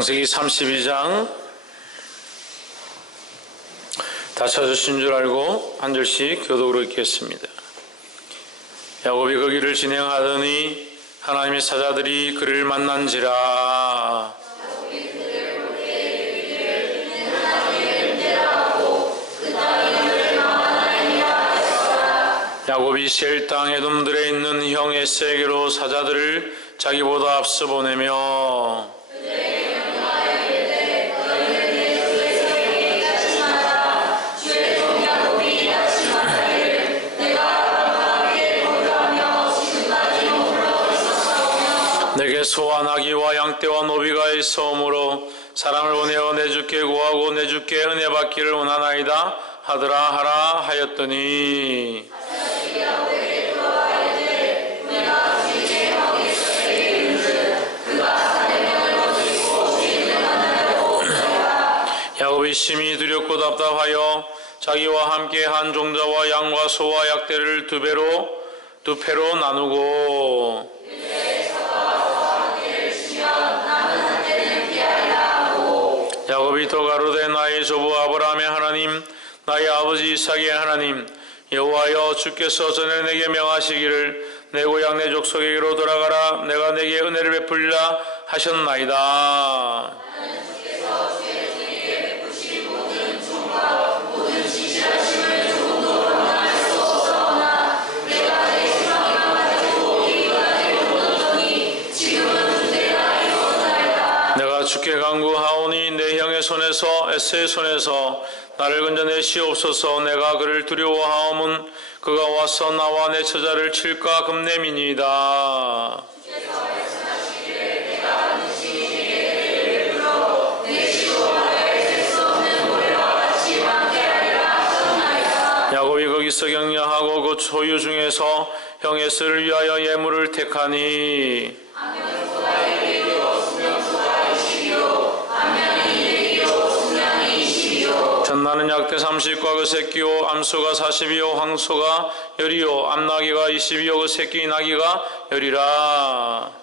창세기 32장 다 찾으신 줄 알고 한 절씩 교독으로 읽겠습니다. 야곱이 그 길을 진행하더니 하나님의 사자들이 그를 만난지라. 야곱이 셀 땅 에돔들에 있는 형 에세에게로 사자들을 자기보다 앞서 보내며 내게 소와 나귀와 양떼와 노비가 있어오므로 사람을 보내어 내 주께 구하고 내 주께 은혜 받기를 원하나이다 하더라 하라 하였더니 야곱이 심히 두렵고 답답하여 자기와 함께 한 종자와 양과 소와 약대를 두 패로 나누고 야곱이 또 가로되 나의 조부 아브라함의 하나님 나의 아버지 이삭의 하나님 여호와여 주께서 전에 내게 명하시기를 내 고향 내 족속에게로 돌아가라 내가 내게 은혜를 베풀리라 하셨나이다. 내가 주께 간구하오니 내 형의 손에서 에세의 손에서 나를 건져내시옵소서. 내가 그를 두려워하오면 그가 와서 나와 내 처자를 칠까 금내미니이다. 야곱이 거기서 격려하고 그 소유 중에서 형 에서를 위하여 예물을 택하니 전나는 약대 30과 그 새끼요 암소가 40이요 황소가 10이요 암나귀가 20이요 그 새끼 나귀가 10이라.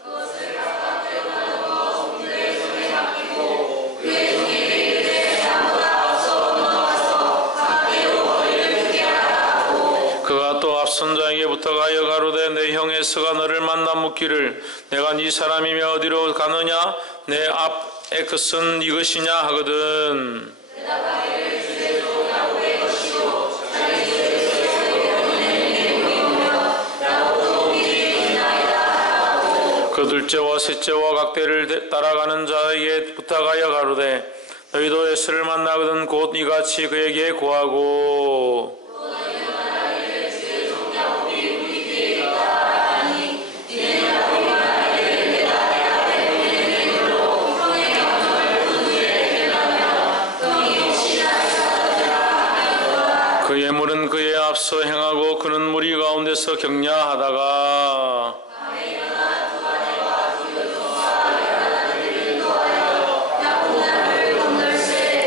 그가 또 앞선 자에게 부탁하여 가로되 내 형 에서가 너를 만나 묻기를 내가 네 사람이며 어디로 가느냐 내 앞에 것은 이것이냐 하거든. 그 둘째와 셋째와 각대를 따라가는 자에게 부탁하여 가로되 너희도 에서를 만나거든 곧 이같이 그에게 구하고 그 예물은 그의 앞서 행하고 그는 무리 가운데서 격려하다가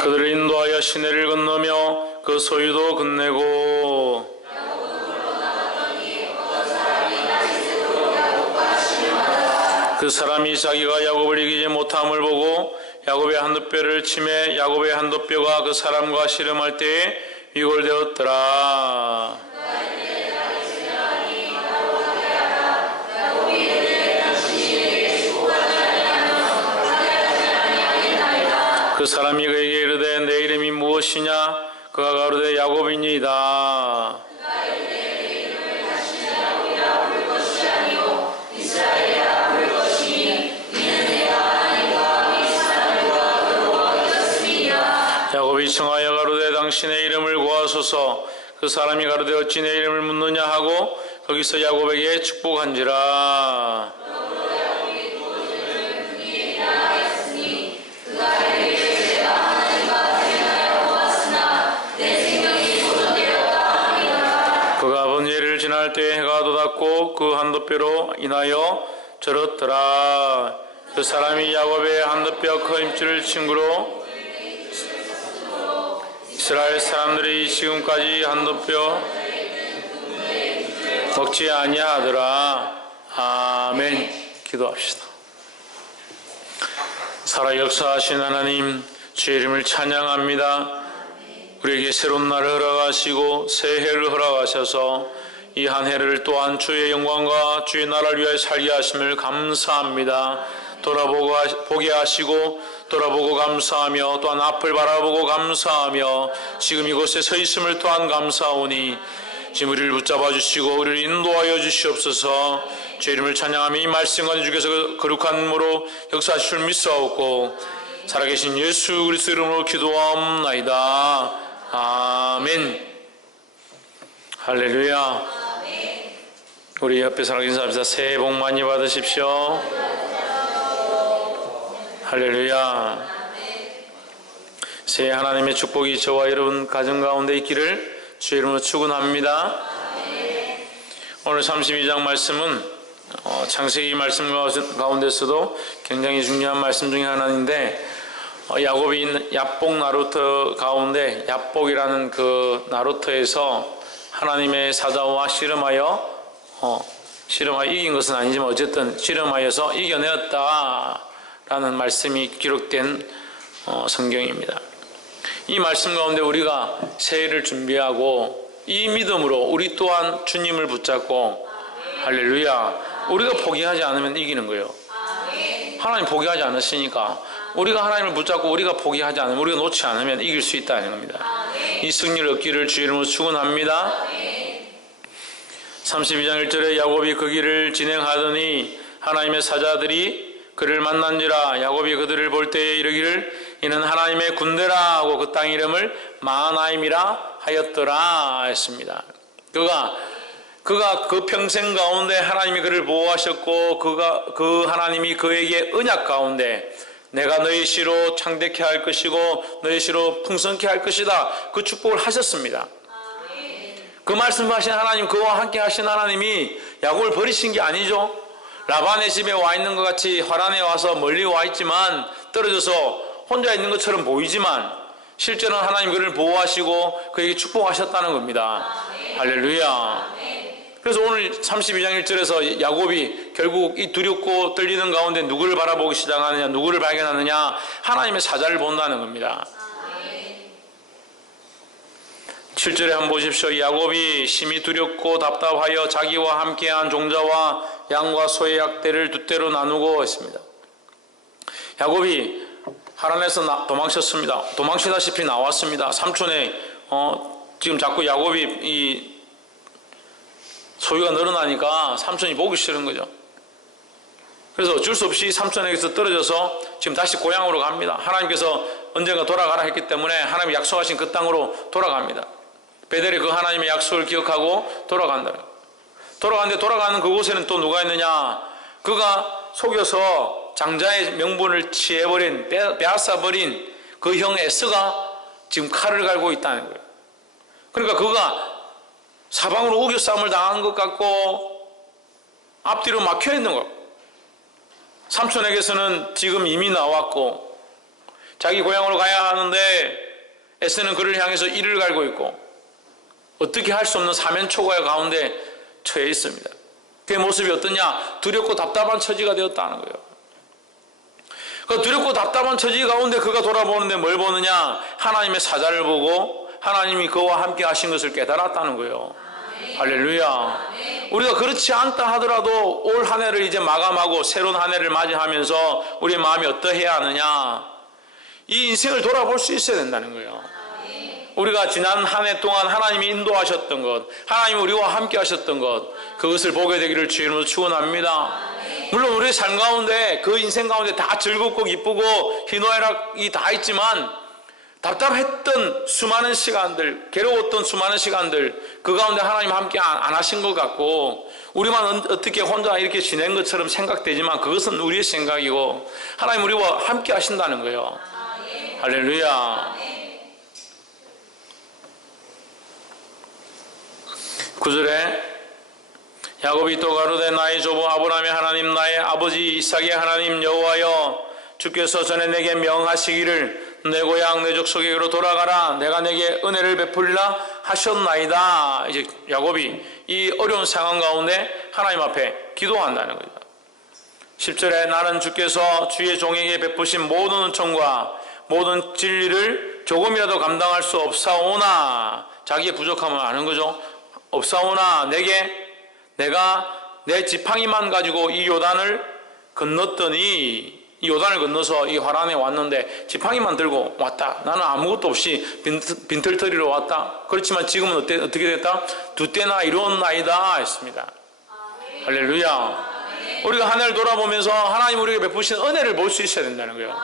그들을 인도하여 시내를 건너며 그 소유도 건네고 그 사람이 자기가 야곱을 이기지 못함을 보고 야곱의 한두 뼈를 치매 야곱의 한두 뼈가 그 사람과 씨름할 때에 위골되었더라. 그 사람이 그에게 이르되 내 이름이 무엇이냐? 그가 가로되 야곱이니이다. 야곱이 청하여 가로되 당신의 이름을 구하소서. 그 사람이 가로되 어찌 내 이름을 묻느냐 하고 거기서 야곱에게 축복한지라. 그가 번제를 지날 때에 해가 돋았고 그 한두 뼈로 인하여 절었더라. 그 사람이 야곱의 한두 뼈 그 힘줄을 친구로 이스라엘 사람들이 지금까지 한두 뼈 먹지 아니하더라. 아멘. 기도합시다. 살아 역사하신 하나님, 주의 이름을 찬양합니다. 우리에게 새로운 날을 허락하시고 새해를 허락하셔서 이 한 해를 또한 주의 영광과 주의 나라를 위하여 살게 하심을 감사합니다. 돌아보게 하시고 돌아보고 감사하며 또한 앞을 바라보고 감사하며 지금 이곳에 서 있음을 또한 감사하오니 지금 우리를 붙잡아 주시고 우리를 인도하여 주시옵소서. 주의 이름을 찬양하며 이 말씀과 주께서 거룩한 몸으로 역사하실 줄 믿사옵고 살아계신 예수 그리스도 이름으로 기도하옵나이다. 아멘. 할렐루야. 우리 옆에 사람 인사합시다. 새해 복 많이 받으십시오. 할렐루야. 새해 하나님의 축복이 저와 여러분 가정 가운데 있기를 주의 이름으로 축원합니다. 오늘 32장 말씀은 창세기 말씀 가운데서도 굉장히 중요한 말씀 중에 하나인데 야곱이 야복 나루터 가운데 야복이라는 그 나루터에서 하나님의 사자와 씨름하여 이긴 것은 아니지만 어쨌든 씨름하여서 이겨내었다라는 말씀이 기록된 성경입니다. 이 말씀 가운데 우리가 새해를 준비하고 이 믿음으로 우리 또한 주님을 붙잡고 할렐루야, 우리가 포기하지 않으면 이기는 거예요. 하나님 포기하지 않으시니까 우리가 하나님을 붙잡고 우리가 포기하지 않으면, 우리가 놓지 않으면 이길 수 있다는 겁니다. 이 승리를 얻기를 주의 이름으로 축원합니다. 32장 1절에 야곱이 그 길을 진행하더니 하나님의 사자들이 그를 만난지라. 야곱이 그들을 볼 때에 이르기를 이는 하나님의 군대라 하고 그 땅 이름을 마하나임이라 하였더라 했습니다. 그가 그 평생 가운데 하나님이 그를 보호하셨고 그 하나님이 그에게 언약 가운데 내가 너희 시로 창대케 할 것이고 너희 시로 풍성케 할 것이다, 그 축복을 하셨습니다. 그 말씀하신 하나님, 그와 함께 하신 하나님이 야곱을 버리신 게 아니죠. 라반의 집에 와 있는 것 같이 화란에 와서 멀리 와 있지만 떨어져서 혼자 있는 것처럼 보이지만 실제로는 하나님 그를 보호하시고 그에게 축복하셨다는 겁니다. 할렐루야. 그래서 오늘 32장 1절에서 야곱이 결국 이 두렵고 떨리는 가운데 누구를 바라보기 시작하느냐, 누구를 발견하느냐, 하나님의 사자를 본다는 겁니다. 7절에 한번 보십시오. 야곱이 심히 두렵고 답답하여 자기와 함께한 종자와 양과 소의 약대를 두 떼로 나누고 했습니다. 야곱이 하란에서 도망쳤습니다. 도망치다시피 나왔습니다. 삼촌의 지금 자꾸 야곱이 이 소유가 늘어나니까 삼촌이 보기 싫은 거죠. 그래서 어쩔 수 없이 삼촌에게서 떨어져서 지금 다시 고향으로 갑니다. 하나님께서 언젠가 돌아가라 했기 때문에 하나님이 약속하신 그 땅으로 돌아갑니다. 베델이 그 하나님의 약속을 기억하고 돌아간다. 돌아가는 그곳에는 또 누가 있느냐? 그가 속여서 장자의 명분을 취해버린, 빼앗아버린 그 형 에스가 지금 칼을 갈고 있다는 거예요. 그러니까 그가 사방으로 우겨싸움을 당한 것 같고 앞뒤로 막혀 있는 것 같고, 삼촌에게서는 지금 이미 나왔고 자기 고향으로 가야 하는데 에스는 그를 향해서 이를 갈고 있고 어떻게 할 수 없는 사면초가 가운데 처해 있습니다. 그의 모습이 어떠냐? 두렵고 답답한 처지가 되었다는 거예요. 그 두렵고 답답한 처지 가운데 그가 돌아보는데 뭘 보느냐? 하나님의 사자를 보고 하나님이 그와 함께 하신 것을 깨달았다는 거예요. 할렐루야. 우리가 그렇지 않다 하더라도 올 한 해를 이제 마감하고 새로운 한 해를 맞이하면서 우리의 마음이 어떠해야 하느냐? 이 인생을 돌아볼 수 있어야 된다는 거예요. 우리가 지난 한 해 동안 하나님이 인도하셨던 것, 하나님이 우리와 함께 하셨던 것, 그것을 보게 되기를 주의 이름으로 축원합니다. 물론 우리의 삶 가운데, 그 인생 가운데 다 즐겁고 기쁘고 희노애락이 다 있지만 답답했던 수많은 시간들, 괴로웠던 수많은 시간들, 그 가운데 하나님 함께 안 하신 것 같고 우리만 어떻게 혼자 이렇게 지낸 것처럼 생각되지만 그것은 우리의 생각이고 하나님 우리와 함께 하신다는 거예요. 할렐루야. 9절에 야곱이 또 가로되 나의 조부 아브라함의 하나님, 나의 아버지 이삭의 하나님 여호와여, 주께서 전에 내게 명하시기를 내 고향 내 족속에게로 돌아가라, 내가 내게 은혜를 베풀리라 하셨나이다. 이제 야곱이 이 어려운 상황 가운데 하나님 앞에 기도한다는 거죠. 10절에 나는 주께서 주의 종에게 베푸신 모든 은총과 모든 진리를 조금이라도 감당할 수 없사오나, 자기의 부족함을 아는 거죠. 없사오나 내가 내 지팡이만 가지고 이 요단을 건넜더니, 이 요단을 건너서 이 화란에 왔는데 지팡이만 들고 왔다. 나는 아무것도 없이 빈털터리로 왔다. 그렇지만 지금은 어떻게 됐다? 두 때나 이루었나이다 했습니다. 할렐루야. 우리가 한 해를 돌아보면서 하나님 우리에게 베푸신 은혜를 볼 수 있어야 된다는 거예요.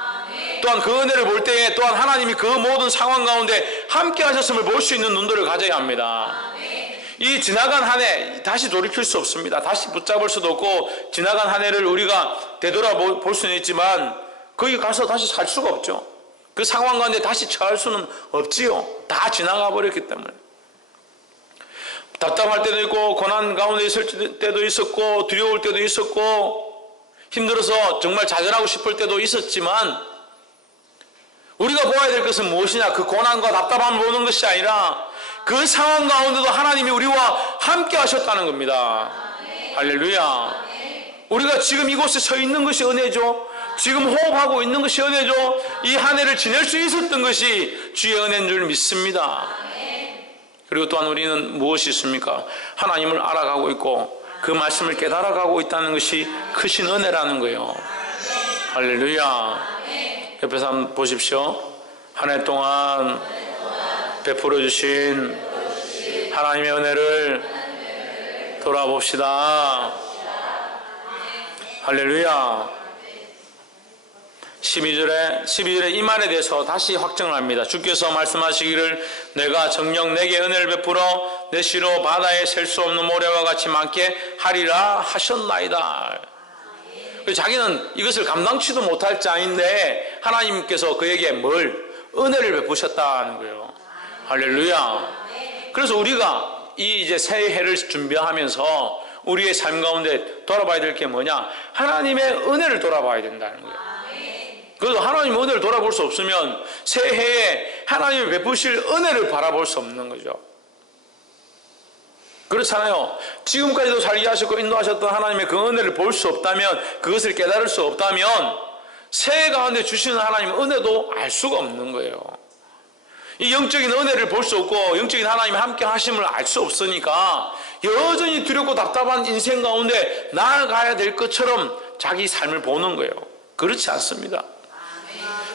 또한 그 은혜를 볼 때에 또한 하나님이 그 모든 상황 가운데 함께 하셨음을 볼 수 있는 눈들을 가져야 합니다. 이 지나간 한 해 다시 돌이킬 수 없습니다. 다시 붙잡을 수도 없고, 지나간 한 해를 우리가 되돌아볼 수는 있지만 거기 가서 다시 살 수가 없죠. 그 상황 가운데 다시 처할 수는 없지요. 다 지나가 버렸기 때문에. 답답할 때도 있고, 고난 가운데 있을 때도 있었고, 두려울 때도 있었고, 힘들어서 정말 좌절하고 싶을 때도 있었지만, 우리가 보아야 될 것은 무엇이냐? 그 고난과 답답함을 보는 것이 아니라 그 상황 가운데도 하나님이 우리와 함께 하셨다는 겁니다. 할렐루야. 우리가 지금 이곳에 서 있는 것이 은혜죠. 지금 호흡하고 있는 것이 은혜죠. 이 한 해를 지낼 수 있었던 것이 주의 은혜인 줄 믿습니다. 그리고 또한 우리는 무엇이 있습니까? 하나님을 알아가고 있고 그 말씀을 깨달아가고 있다는 것이 크신 은혜라는 거예요. 할렐루야. 옆에서 한번 보십시오. 한 해 동안 베풀어 주신 하나님의 은혜를 돌아봅시다. 할렐루야. 12절에 이 말에 대해서 다시 확정을 합니다. 주께서 말씀하시기를 내가 정녕 내게 은혜를 베풀어 내 시로 바다에 셀 수 없는 모래와 같이 많게 하리라 하셨나이다. 자기는 이것을 감당치도 못할 자인데 하나님께서 그에게 은혜를 베푸셨다는 거예요. 할렐루야. 그래서 우리가 이제 새해를 준비하면서 우리의 삶 가운데 돌아봐야 될 게 뭐냐? 하나님의 은혜를 돌아봐야 된다는 거예요. 그래서 하나님의 은혜를 돌아볼 수 없으면 새해에 하나님이 베푸실 은혜를 바라볼 수 없는 거죠. 그렇잖아요. 지금까지도 살게 하셨고 인도하셨던 하나님의 그 은혜를 볼 수 없다면, 그것을 깨달을 수 없다면 새해 가운데 주시는 하나님의 은혜도 알 수가 없는 거예요. 이 영적인 은혜를 볼 수 없고 영적인 하나님이 함께 하심을 알 수 없으니까 여전히 두렵고 답답한 인생 가운데 나아가야 될 것처럼 자기 삶을 보는 거예요. 그렇지 않습니다.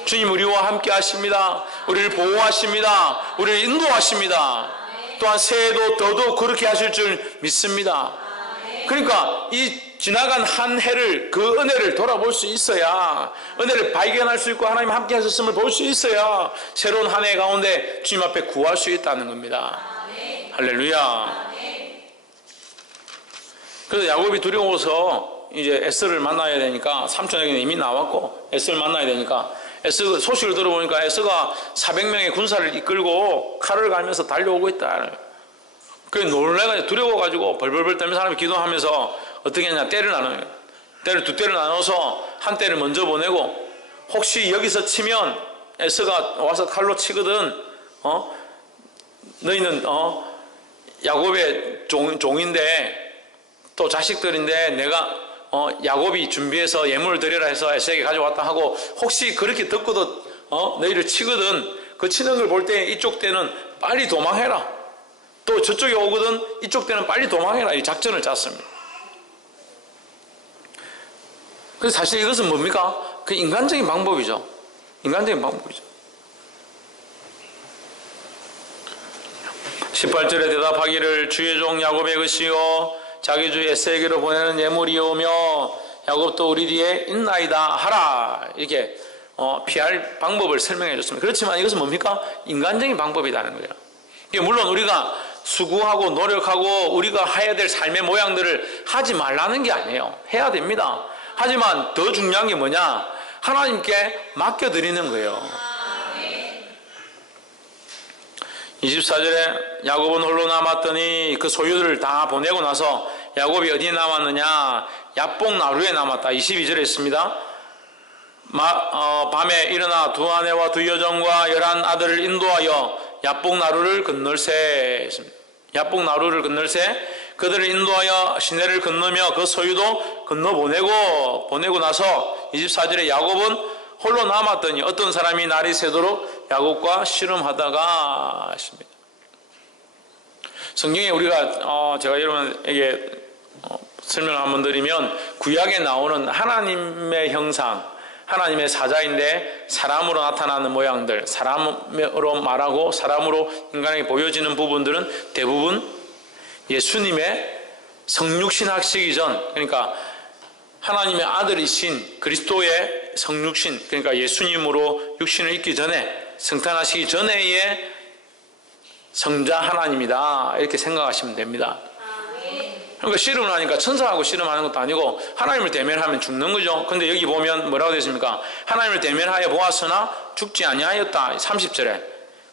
주님 우리와 함께 하십니다. 우리를 보호하십니다. 우리를 인도하십니다. 또한 새해도 더더욱 그렇게 하실 줄 믿습니다. 그러니까 이 지나간 한 해를, 그 은혜를 돌아볼 수 있어야, 은혜를 발견할 수 있고 하나님 함께 하셨음을 볼 수 있어야 새로운 한 해 가운데 주님 앞에 구할 수 있다는 겁니다. 할렐루야. 그래서 야곱이 두려워서 이제 에스를 만나야 되니까, 삼촌에게는 이미 나왔고 에스를 만나야 되니까, 에스 소식을 들어보니까 에스가 400명의 군사를 이끌고 칼을 갈면서 달려오고 있다. 그래 놀래가지고 두려워가지고 벌벌벌 떨면서 사람이 기도하면서 어떻게 했냐? 때를 나눠요. 때를 두 때를 나눠서 한 때를 먼저 보내고, 혹시 여기서 치면 에스가 와서 칼로 치거든. 너희는 야곱의 종인데 또 자식들인데 내가 야곱이 준비해서 예물을 드리라 해서 에스에게 가져왔다 하고, 혹시 그렇게 듣고도 너희를 치거든. 그 치는 걸 볼 때 이쪽 때는 빨리 도망해라. 또 저쪽에 오거든. 이쪽 때는 빨리 도망해라. 이 작전을 짰습니다. 그래서 사실 이것은 뭡니까? 그 인간적인 방법이죠. 인간적인 방법이죠. 18절에 대답하기를 주의 종 야곱의 것이요 자기 주 에스에게로 보내는 예물이오며 야곱도 우리 뒤에 있나이다 하라. 이렇게 피할 방법을 설명해 줬습니다. 그렇지만 이것은 뭡니까? 인간적인 방법이라는 거예요. 물론 우리가 수고하고 노력하고 우리가 해야 될 삶의 모양들을 하지 말라는 게 아니에요. 해야 됩니다. 하지만 더 중요한 게 뭐냐? 하나님께 맡겨드리는 거예요. 24절에 야곱은 홀로 남았더니 그 소유들을 다 보내고 나서 야곱이 어디에 남았느냐? 야복 나루에 남았다. 22절에 있습니다. 밤에 일어나 두 아내와 두 여종과 11 아들을 인도하여 야복 나루를 건널세 했습니다. 야복 나루를 건널세. 그들을 인도하여 시내를 건너며 그 소유도 보내고 나서 24절에 야곱은 홀로 남았더니 어떤 사람이 날이 새도록 야곱과 씨름하다가 했습니다. 성경에 우리가 제가 여러분에게 설명을 한번 드리면 구약에 나오는 하나님의 형상, 하나님의 사자인데 사람으로 나타나는 모양들, 사람으로 말하고 사람으로 인간에게 보여지는 부분들은 대부분 예수님의 성육신하시기 전, 그러니까 하나님의 아들이신 그리스도의 성육신, 그러니까 예수님으로 육신을 입기 전에, 성탄하시기 전에의 성자 하나님이다, 이렇게 생각하시면 됩니다. 그러니까 씨름을 하니까 천사하고 씨름하는 것도 아니고 하나님을 대면하면 죽는 거죠. 근데 여기 보면 뭐라고 되어 있습니까? 하나님을 대면하여 보았으나 죽지 아니하였다. 30절에.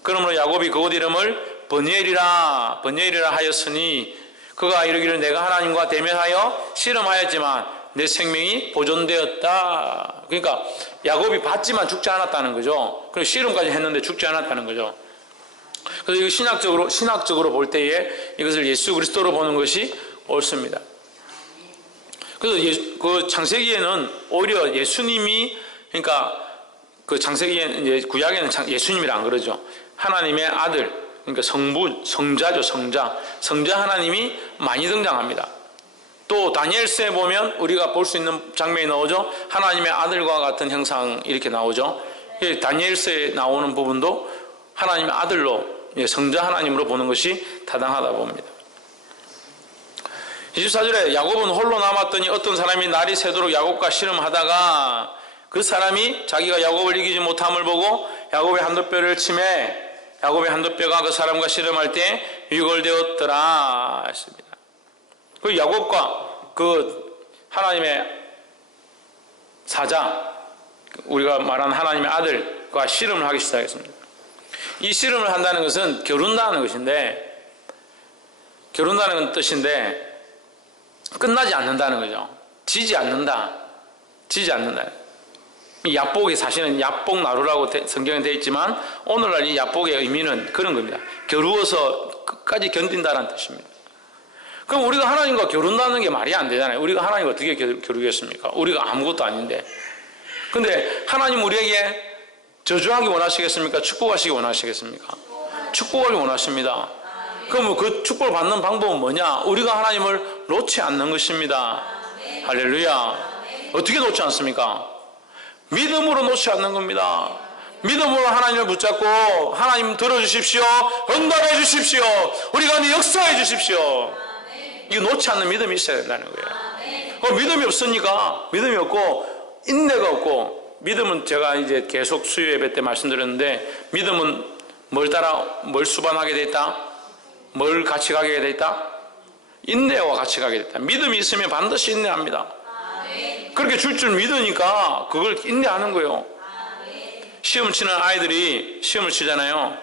그러므로 야곱이 그곳 이름을 버니엘이라 하였으니 그가 이르기를 내가 하나님과 대면하여 씨름하였지만 내 생명이 보존되었다. 그러니까 야곱이 봤지만 죽지 않았다는 거죠. 그리고 씨름까지 했는데 죽지 않았다는 거죠. 그래서 이거 신학적으로 볼 때에 이것을 예수 그리스도로 보는 것이 옳습니다. 그래서 그 창세기에는 오히려 예수님이, 그러니까 그 창세기에는 이제 구약에는 예수님이라 안 그러죠. 하나님의 아들, 그러니까 성자죠, 성자 하나님이 많이 등장합니다. 또 다니엘서에 보면 우리가 볼 수 있는 장면이 나오죠. 하나님의 아들과 같은 형상 이렇게 나오죠. 다니엘서에 나오는 부분도 하나님의 아들로, 성자 하나님으로 보는 것이 타당하다 봅니다. 24절에 야곱은 홀로 남았더니 어떤 사람이 날이 새도록 야곱과 씨름하다가 그 사람이 자기가 야곱을 이기지 못함을 보고 야곱의 한도뼈를 치매 야곱의 한도뼈가 그 사람과 씨름할 때 위골되었더라 했습니다. 그 야곱과 그 하나님의 사자, 우리가 말하는 하나님의 아들과 씨름을 하기 시작했습니다. 이 씨름을 한다는 것은 겨룬다는 것인데, 겨룬다는 뜻인데 끝나지 않는다는 거죠. 지지 않는다. 이 야복이 사실은 야복 나루라고 성경에 되어 있지만 오늘날 이 야복의 의미는 그런 겁니다. 겨루어서 끝까지 견딘다는 뜻입니다. 그럼 우리가 하나님과 겨룬다는 게 말이 안 되잖아요. 우리가 하나님과 어떻게 겨루겠습니까? 우리가 아무것도 아닌데. 근데 하나님 우리에게 저주하기 원하시겠습니까? 축복하시기 원하시겠습니까? 축복하기 원하십니다. 그럼 그 축복을 받는 방법은 뭐냐? 우리가 하나님을 놓지 않는 것입니다. 할렐루야. 어떻게 놓지 않습니까? 믿음으로 놓지 않는 겁니다. 믿음으로 하나님을 붙잡고 하나님 들어주십시오. 응답해 주십시오. 우리 가운데 역사해 주십시오. 이거 놓지 않는 믿음이 있어야 된다는 거예요. 믿음이 없으니까, 믿음이 없고 인내가 없고, 믿음은 제가 이제 계속 수요 예배 때 말씀드렸는데, 믿음은 뭘 수반하게 돼 있다? 뭘 같이 가게 돼 있다? 인내와 같이 가게 돼 있다. 믿음이 있으면 반드시 인내합니다. 그렇게 줄 믿으니까 그걸 인내하는 거예요. 시험 치는 아이들이 시험을 치잖아요.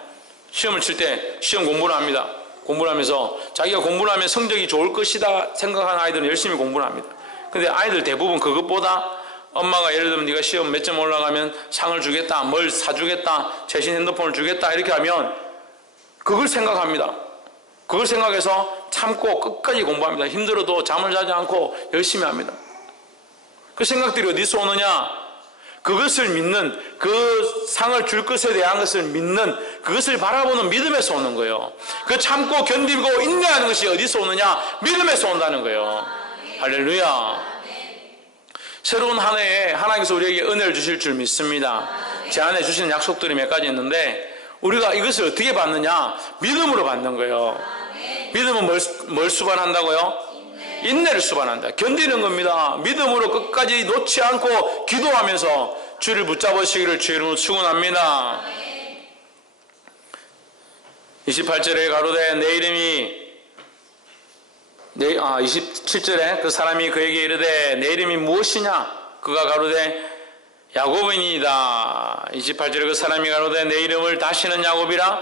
시험을 칠 때 시험 공부를 합니다. 공부를 하면서 자기가 공부를 하면 성적이 좋을 것이다 생각하는 아이들은 열심히 공부를 합니다. 근데 아이들 대부분 그것보다 엄마가 예를 들면 네가 시험 몇 점 올라가면 상을 주겠다, 뭘 사주겠다, 최신 핸드폰을 주겠다 이렇게 하면 그걸 생각합니다. 그걸 생각해서 참고 끝까지 공부합니다. 힘들어도 잠을 자지 않고 열심히 합니다. 그 생각들이 어디서 오느냐? 그것을 믿는, 그 상을 줄 것에 대한 것을 믿는, 그것을 바라보는 믿음에서 오는 거예요. 그 참고 견디고 인내하는 것이 어디서 오느냐? 믿음에서 온다는 거예요. 할렐루야. 새로운 한 해에 하나님께서 우리에게 은혜를 주실 줄 믿습니다. 제 안에 주시는 약속들이 몇 가지 있는데 우리가 이것을 어떻게 받느냐? 믿음으로 받는 거예요. 믿음은 뭘 수반한다고요? 인내를 수반한다. 견디는 겁니다. 믿음으로 끝까지 놓지 않고 기도하면서 주를 붙잡으시기를 주의 이름으로 축원합니다. 28절에 가로되 내 이름이 27절에 그 사람이 그에게 이르되 내 이름이 무엇이냐? 그가 가로되 야곱이니이다. 28절에 그 사람이 가로되 내 이름을 다시는 야곱이라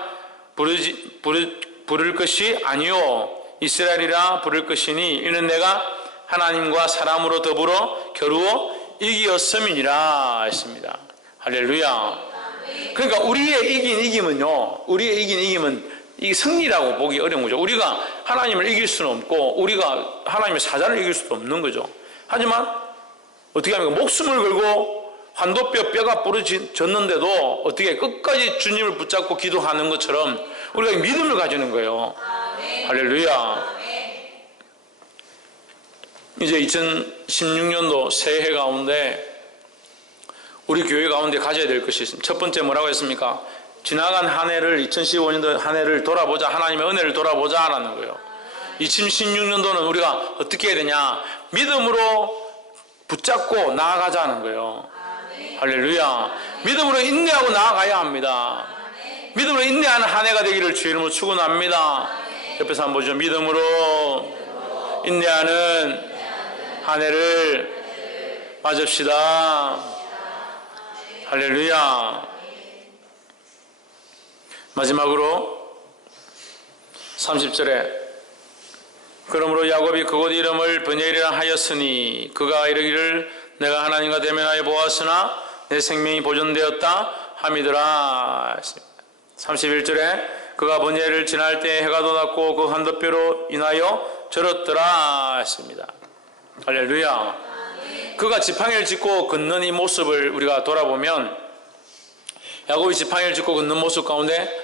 부를 것이 아니요 이스라엘이라 부를 것이니 이는 내가 하나님과 사람으로 더불어 겨루어 이기었음이니라 했습니다. 할렐루야. 그러니까 우리의 이긴 이김은 이게 승리라고 보기 어려운 거죠. 우리가 하나님을 이길 수는 없고 우리가 하나님의 사자를 이길 수도 없는 거죠. 하지만 어떻게 합니까? 목숨을 걸고 환도뼈가 부러졌는데도 어떻게 끝까지 주님을 붙잡고 기도하는 것처럼 우리가 믿음을 가지는 거예요. 아멘. 할렐루야. 아멘. 이제 2016년도 새해 가운데 우리 교회 가운데 가져야 될 것이 있습니다. 첫 번째 뭐라고 했습니까? 지나간 한 해를 2015년도 한 해를 돌아보자. 하나님의 은혜를 돌아보자 라는 거예요. 2016년도는 우리가 어떻게 해야 되냐? 믿음으로 붙잡고 나아가자는 거예요. 할렐루야. 믿음으로 인내하고 나아가야 합니다. 믿음으로 인내하는 한 해가 되기를 주의 이름으로 축원합니다. 옆에서 한번 보죠. 믿음으로 인내하는 한 해를 맞읍시다. 할렐루야. 마지막으로 30절에 그러므로 야곱이 그곳 이름을 브니엘이라 하였으니 그가 이르기를 내가 하나님과 대면하여 보았으나 내 생명이 보존되었다 함이더라. 31절에 그가 브니엘을 지날 때 해가 돋았고 그 환도뼈로 인하여 절었더라 했습니다. 할렐루야. 그가 지팡이를 짚고 걷는 이 모습을 우리가 돌아보면 야곱이 지팡이를 짚고 걷는 모습 가운데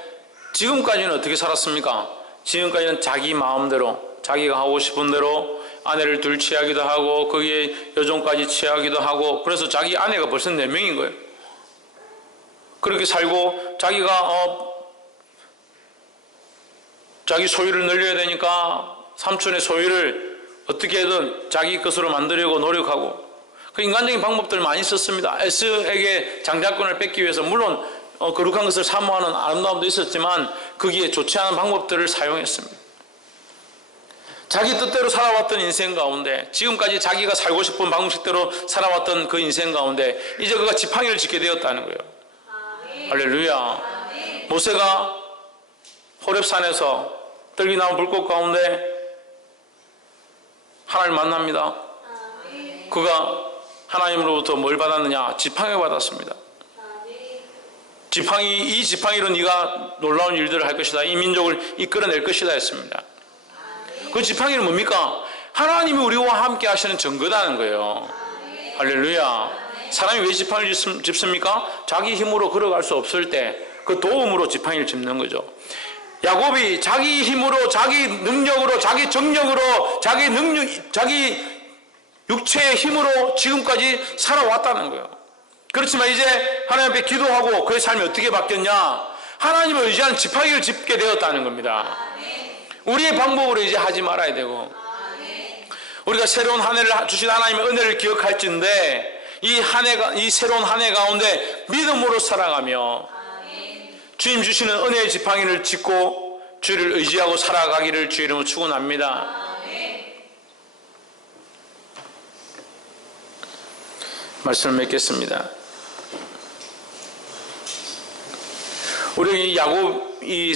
지금까지는 어떻게 살았습니까? 지금까지는 자기 마음대로 자기가 하고 싶은 대로 아내를 둘 취하기도 하고 거기에 여종까지 취하기도 하고 그래서 자기 아내가 벌써 4명인 거예요. 그렇게 살고 자기가 자기 소유를 늘려야 되니까 삼촌의 소유를 어떻게든 자기 것으로 만들려고 노력하고 그 인간적인 방법들 많이 썼습니다. 에스에게 장자권을 뺏기 위해서 물론 거룩한 것을 사모하는 아름다움도 있었지만 거기에 좋지 않은 방법들을 사용했습니다. 자기 뜻대로 살아왔던 인생 가운데 지금까지 자기가 살고 싶은 방식대로 살아왔던 그 인생 가운데 이제 그가 지팡이를 짚게 되었다는 거예요. 아멘. 할렐루야. 아멘. 모세가 호렙산에서 떨기나무 불꽃 가운데 하나님을 만납니다. 아멘. 그가 하나님으로부터 뭘 받았느냐? 지팡이를 받았습니다. 이 지팡이로 네가 놀라운 일들을 할 것이다. 이 민족을 이끌어낼 것이다 했습니다. 그 지팡이는 뭡니까? 하나님이 우리와 함께 하시는 증거다는 거예요. 할렐루야. 사람이 왜 지팡이를 짚습니까? 자기 힘으로 걸어갈 수 없을 때 그 도움으로 지팡이를 짚는 거죠. 야곱이 자기 힘으로 자기 능력으로 자기 정력으로 자기 육체의 힘으로 지금까지 살아왔다는 거예요. 그렇지만 이제 하나님 앞에 기도하고 그의 삶이 어떻게 바뀌었냐? 하나님을 의지하는 지팡이를 짚게 되었다는 겁니다. 우리의 방법으로 이제 하지 말아야 되고 우리가 새로운 한 해를 주신 하나님의 은혜를 기억할진데 이 새로운 한 해 가운데 믿음으로 살아가며 주님 주시는 은혜의 지팡이를 짚고 주를 의지하고 살아가기를 주의 이름으로 축원합니다. 말씀을 맺겠습니다. 우리 야곱이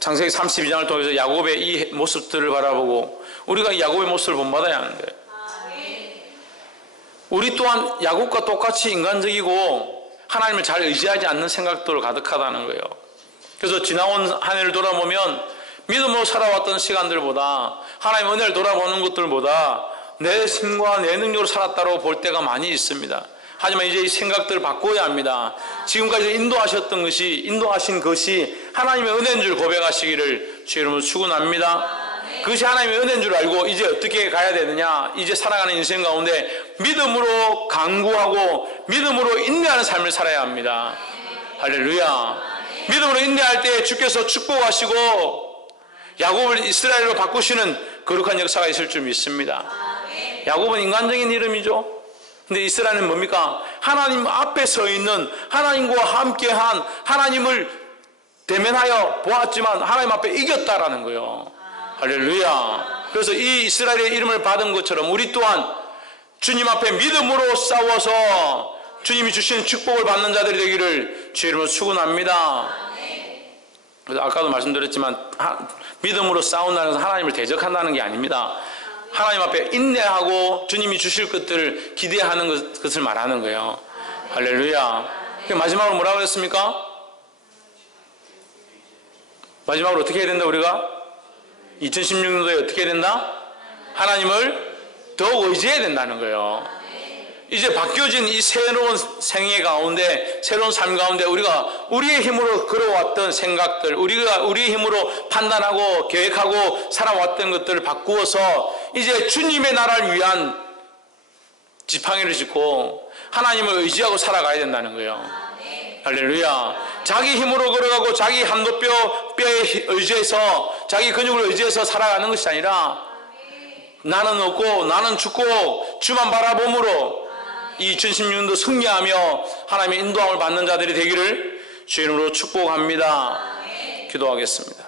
창세기 32장을 통해서 야곱의 이 모습들을 바라보고 우리가 야곱의 모습을 본받아야 하는데 우리 또한 야곱과 똑같이 인간적이고 하나님을 잘 의지하지 않는 생각들로 가득하다는 거예요. 그래서 지나온 한 해를 돌아보면 믿음으로 살아왔던 시간들보다 하나님의 은혜를 돌아보는 것들보다 내 힘과 내 능력으로 살았다고 볼 때가 많이 있습니다. 하지만 이제 이 생각들을 바꿔야 합니다. 지금까지 인도하신 것이 하나님의 은혜인 줄 고백하시기를 주의 이름으로 축원합니다. 그것이 하나님의 은혜인 줄 알고 이제 어떻게 가야 되느냐? 이제 살아가는 인생 가운데 믿음으로 강구하고 믿음으로 인내하는 삶을 살아야 합니다. 할렐루야. 믿음으로 인내할 때 주께서 축복하시고 야곱을 이스라엘로 바꾸시는 거룩한 역사가 있을 줄 믿습니다. 야곱은 인간적인 이름이죠. 근데 이스라엘은 뭡니까? 하나님 앞에 서 있는 하나님과 함께한 하나님을 대면하여 보았지만 하나님 앞에 이겼다라는 거예요. 할렐루야. 그래서 이 이스라엘의 이름을 받은 것처럼 우리 또한 주님 앞에 믿음으로 싸워서 주님이 주시는 축복을 받는 자들이 되기를 주의 이름으로 축원합니다. 그래서 아까도 말씀드렸지만 믿음으로 싸운다는 것은 하나님을 대적한다는 게 아닙니다. 하나님 앞에 인내하고 주님이 주실 것들을 기대하는 것을 말하는 거예요. 할렐루야. 마지막으로 뭐라고 했습니까? 마지막으로 어떻게 해야 된다? 우리가 2016년도에 어떻게 해야 된다? 하나님을 더욱 의지해야 된다는 거예요. 이제 바뀌어진 이 새로운 생애 가운데, 새로운 삶 가운데 우리가 우리의 힘으로 걸어왔던 생각들, 우리가 우리의 힘으로 판단하고 계획하고 살아왔던 것들을 바꾸어서 이제 주님의 나라를 위한 지팡이를 짚고 하나님을 의지하고 살아가야 된다는 거예요. 할렐루야. 자기 힘으로 걸어가고 자기 한도뼈에 의지해서, 자기 근육을 의지해서 살아가는 것이 아니라 나는 없고 나는 죽고 주만 바라봄으로 이 2016년도 승리하며 하나님의 인도함을 받는 자들이 되기를 주의 이름으로 축복합니다. 기도하겠습니다.